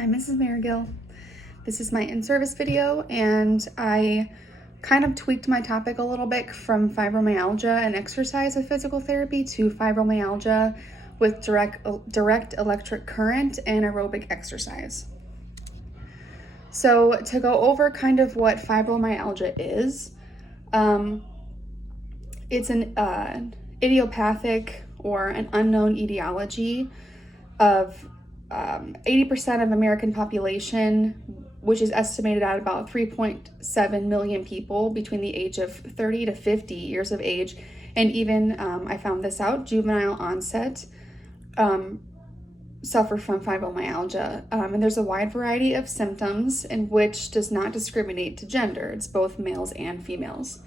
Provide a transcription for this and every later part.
I'm Mrs. Marigill. This is my in-service video, and I kind of tweaked my topic a little bit from fibromyalgia and exercise with physical therapy to fibromyalgia with direct electric current and aerobic exercise. So to go over kind of what fibromyalgia is, it's an idiopathic or an unknown etiology of 80% of American population, which is estimated at about 3.7 million people between the age of 30 to 50 years of age. And even, I found this out, juvenile onset suffer from fibromyalgia. And there's a wide variety of symptoms in which does not discriminate to gender. It's both males and females.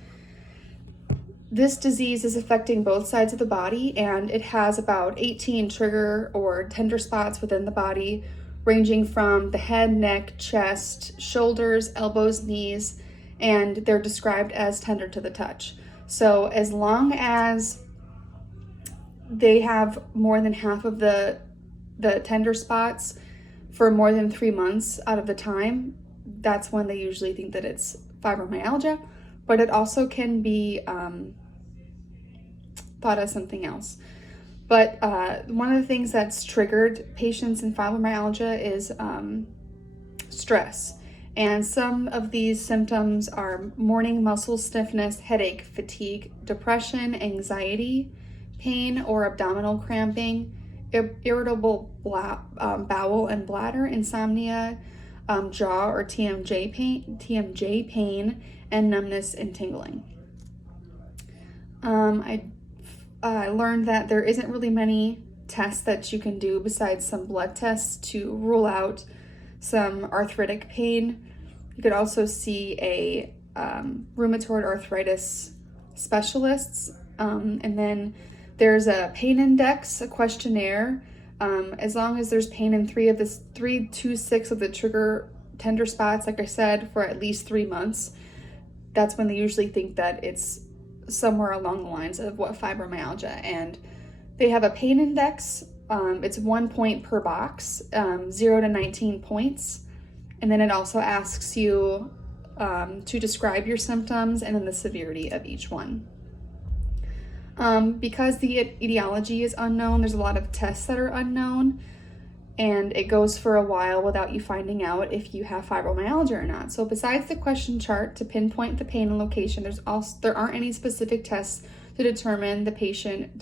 This disease is affecting both sides of the body, and it has about 18 trigger or tender spots within the body, ranging from the head, neck, chest, shoulders, elbows, knees, and they're described as tender to the touch. So as long as they have more than half of the tender spots for more than 3 months out of the time, that's when they usually think that it's fibromyalgia, but it also can be thought as something else. But one of the things that's triggered patients in fibromyalgia is stress. And some of these symptoms are morning muscle stiffness, headache, fatigue, depression, anxiety, pain or abdominal cramping, irritable bowel and bladder, insomnia, jaw or TMJ pain, and numbness and tingling. I learned that there isn't really many tests that you can do besides some blood tests to rule out some arthritic pain. You could also see a rheumatoid arthritis specialist, and then there's a pain index, a questionnaire. As long as there's pain in 3 to 6 of the trigger tender spots, like I said, for at least 3 months, that's when they usually think that it's somewhere along the lines of what fibromyalgia. And they have a pain index. It's 1 point per box, 0 to 19 points. And then it also asks you to describe your symptoms and then the severity of each one. Because the etiology is unknown, there's a lot of tests that are unknown, and it goes for a while without you finding out if you have fibromyalgia or not. So besides the question chart to pinpoint the pain and location, there aren't any specific tests to determine the patient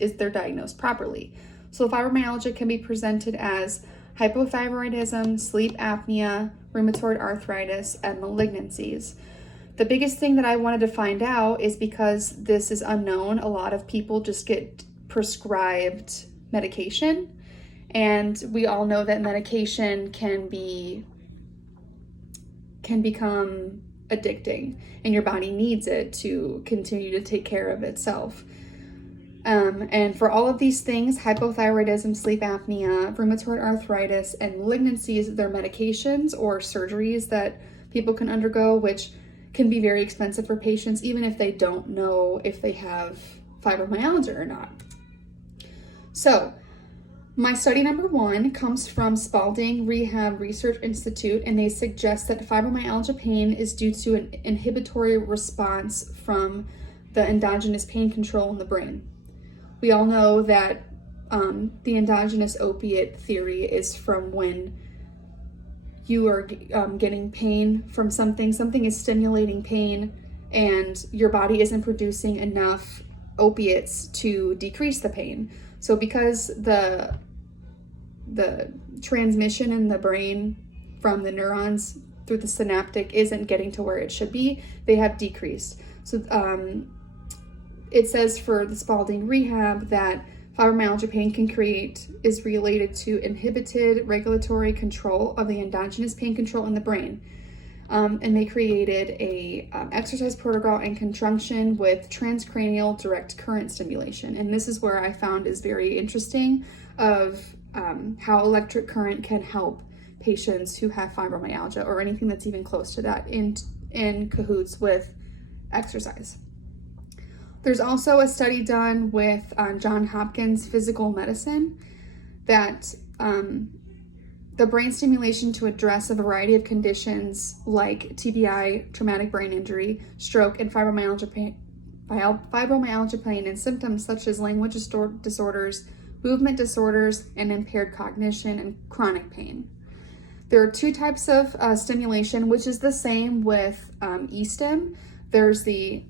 is diagnosed properly. So fibromyalgia can be presented as hypothyroidism, sleep apnea, rheumatoid arthritis, and malignancies. The biggest thing that I wanted to find out is because this is unknown, a lot of people just get prescribed medication. And we all know that medication can become addicting, and your body needs it to continue to take care of itself. And for all of these things, hypothyroidism, sleep apnea, rheumatoid arthritis, and malignancies, they're medications or surgeries that people can undergo, which can be very expensive for patients, even if they don't know if they have fibromyalgia or not. So, my study number 1 comes from Spalding Rehab Research Institute, and they suggest that fibromyalgia pain is due to an inhibitory response from the endogenous pain control in the brain. We all know that the endogenous opiate theory is from when you are getting pain from something is stimulating pain, and your body isn't producing enough opiates to decrease the pain. So because the transmission in the brain from the neurons through the synaptic isn't getting to where it should be, they have decreased. So it says for the Spalding Rehab that fibromyalgia pain is related to inhibited regulatory control of the endogenous pain control in the brain. And they created a exercise protocol in conjunction with transcranial direct current stimulation. And this is where I found is very interesting of how electric current can help patients who have fibromyalgia or anything that's even close to that in cahoots with exercise. There's also a study done with Johns Hopkins Physical Medicine that the brain stimulation to address a variety of conditions like TBI, traumatic brain injury, stroke, and fibromyalgia pain and symptoms such as language disorders, movement disorders, and impaired cognition and chronic pain. There are two types of stimulation, which is the same with e-stim. There's the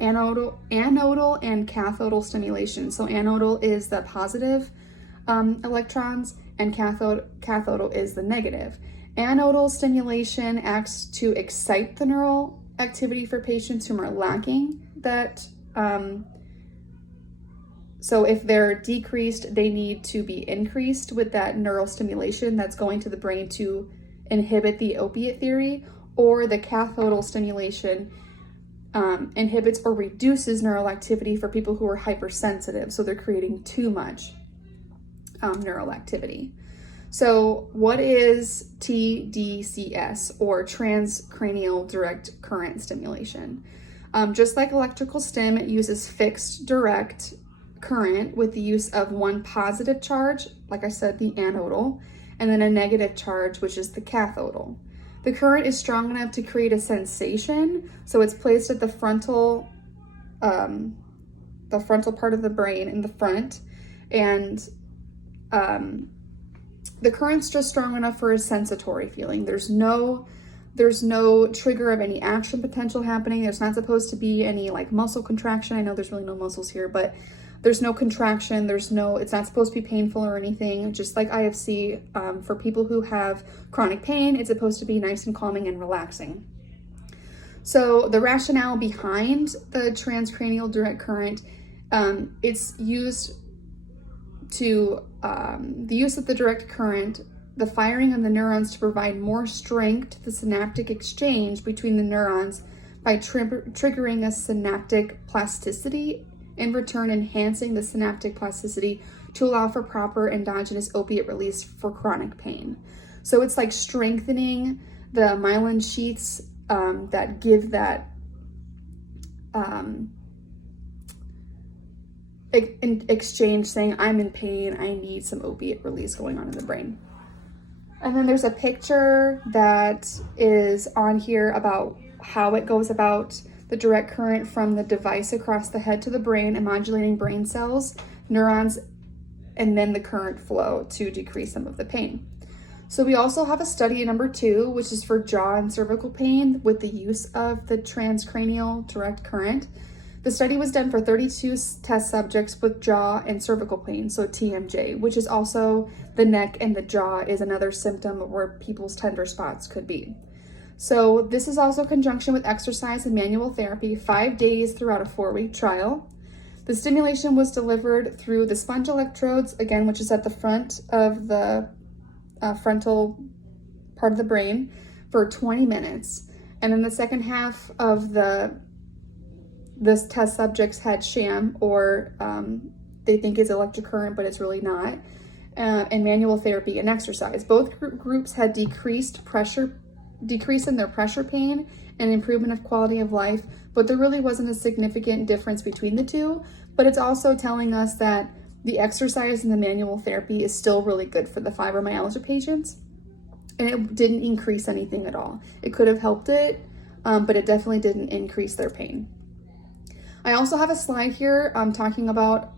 anodal and cathodal stimulation. So anodal is the positive electrons, and cathodal is the negative. Anodal stimulation acts to excite the neural activity for patients who are lacking that. So if they're decreased, they need to be increased with that neural stimulation that's going to the brain to inhibit the opiate theory, or the cathodal stimulation inhibits or reduces neural activity for people who are hypersensitive. So they're creating too much neural activity. So what is tDCS, or transcranial direct current stimulation? Just like electrical stim, it uses fixed direct current with the use of one positive charge, like I said, the anodal, and then a negative charge, which is the cathodal. The current is strong enough to create a sensation, so it's placed at the frontal part of the brain in the front, and the current's just strong enough for a sensatory feeling. There's no trigger of any action potential happening. There's not supposed to be any like muscle contraction. I know there's really no muscles here, but there's no contraction. It's not supposed to be painful or anything. Just like IFC, for people who have chronic pain, it's supposed to be nice and calming and relaxing. So the rationale behind the transcranial direct current, it's used to, the use of the direct current, the firing of the neurons to provide more strength to the synaptic exchange between the neurons by triggering a synaptic plasticity, in return enhancing the synaptic plasticity to allow for proper endogenous opiate release for chronic pain. So it's like strengthening the myelin sheaths that give that exchange, saying I'm in pain, I need some opiate release going on in the brain. And then there's a picture that is on here about how it goes about the direct current from the device across the head to the brain and modulating brain cells, neurons, and then the current flow to decrease some of the pain. So we also have a study number 2, which is for jaw and cervical pain with the use of the transcranial direct current. The study was done for 32 test subjects with jaw and cervical pain, so TMJ, which is also the neck and the jaw is another symptom where people's tender spots could be. So this is also in conjunction with exercise and manual therapy, 5 days throughout a 4-week trial. The stimulation was delivered through the sponge electrodes, again, which is at the front of the frontal part of the brain, for 20 minutes. And then the second half of the test subjects had sham, or they think it's electric current, but it's really not, and manual therapy and exercise. Both groups had decrease in their pressure pain and improvement of quality of life, but there really wasn't a significant difference between the two. But it's also telling us that the exercise and the manual therapy is still really good for the fibromyalgia patients, and it didn't increase anything at all. It could have helped it, but it definitely didn't increase their pain. I also have a slide here talking about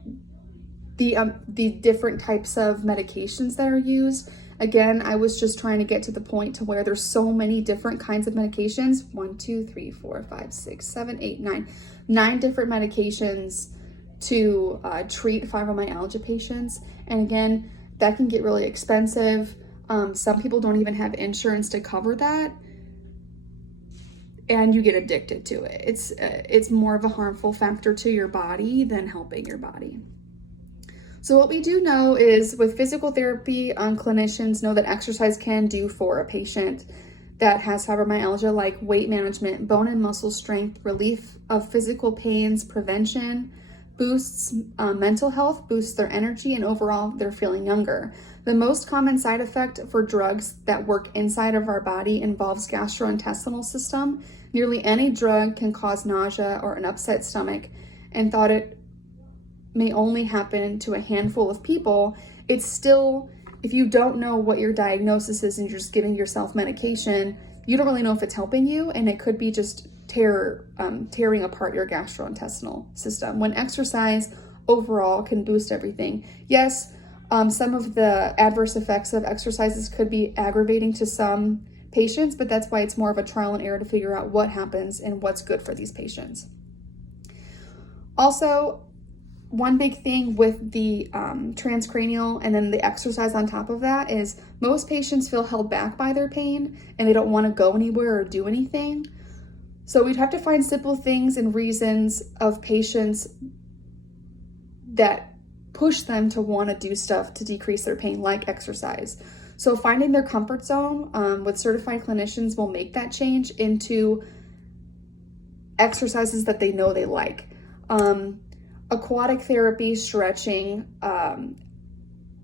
the different types of medications that are used. Again, I was just trying to get to the point to where there's so many different kinds of medications. 1, 2, 3, 4, 5, 6, 7, 8, 9 different medications to treat fibromyalgia patients. And again, that can get really expensive. Some people don't even have insurance to cover that, and you get addicted to it. It's more of a harmful factor to your body than helping your body. So what we do know is with physical therapy, clinicians know that exercise can do for a patient that has fibromyalgia, like weight management, bone and muscle strength, relief of physical pains, prevention, boosts mental health, boosts their energy, and overall they're feeling younger. The most common side effect for drugs that work inside of our body involves gastrointestinal system. Nearly any drug can cause nausea or an upset stomach, and thought it may only happen to a handful of people, it still if you don't know what your diagnosis is and you're just giving yourself medication, you don't really know if it's helping you, and it could be just tearing apart your gastrointestinal system. When exercise overall can boost everything. Yes, some of the adverse effects of exercises could be aggravating to some patients, but that's why it's more of a trial and error to figure out what happens and what's good for these patients. Also, one big thing with the transcranial and then the exercise on top of that is most patients feel held back by their pain and they don't want to go anywhere or do anything. So we'd have to find simple things and reasons of patients that push them to want to do stuff to decrease their pain, like exercise. So finding their comfort zone with certified clinicians will make that change into exercises that they know they like. Aquatic therapy, stretching,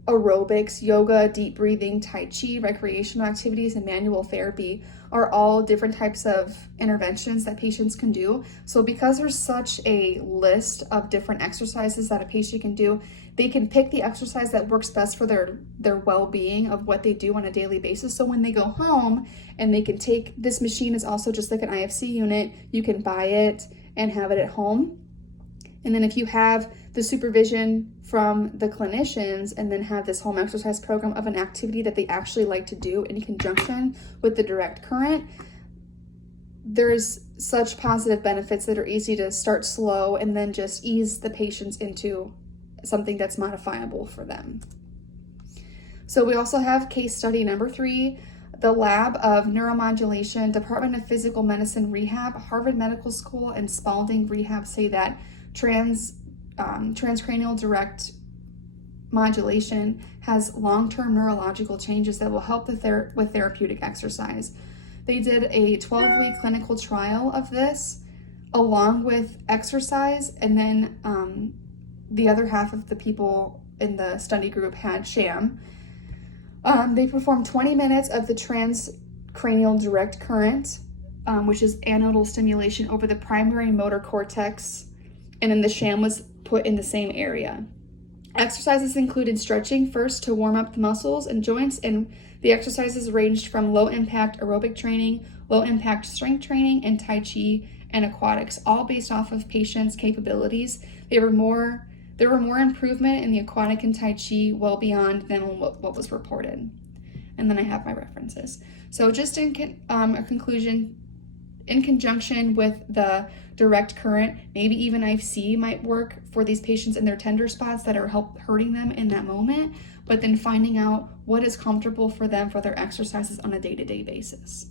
aerobics, yoga, deep breathing, tai chi, recreational activities, and manual therapy are all different types of interventions that patients can do. So because there's such a list of different exercises that a patient can do, they can pick the exercise that works best for their well-being of what they do on a daily basis. So when they go home and they can take, this machine is also just like an IFC unit, you can buy it and have it at home. And then if you have the supervision from the clinicians and then have this home exercise program of an activity that they actually like to do in conjunction with the direct current, there's such positive benefits that are easy to start slow and then just ease the patients into something that's modifiable for them. So we also have case study number 3, the Lab of Neuromodulation, Department of Physical Medicine Rehab, Harvard Medical School, and Spalding Rehab say that transcranial direct modulation has long-term neurological changes that will help with therapeutic exercise. They did a 12-week clinical trial of this along with exercise, and then the other half of the people in the study group had sham. They performed 20 minutes of the transcranial direct current, which is anodal stimulation over the primary motor cortex, and then the sham was put in the same area. Exercises included stretching first to warm up the muscles and joints, and the exercises ranged from low impact aerobic training, low impact strength training, and tai chi and aquatics, all based off of patients' capabilities. There were more improvement in the aquatic and tai chi well beyond than what was reported. And then I have my references. So just in conclusion, in conjunction with the direct current, maybe even IFC might work for these patients in their tender spots that are hurting them in that moment, but then finding out what is comfortable for them for their exercises on a day-to-day basis.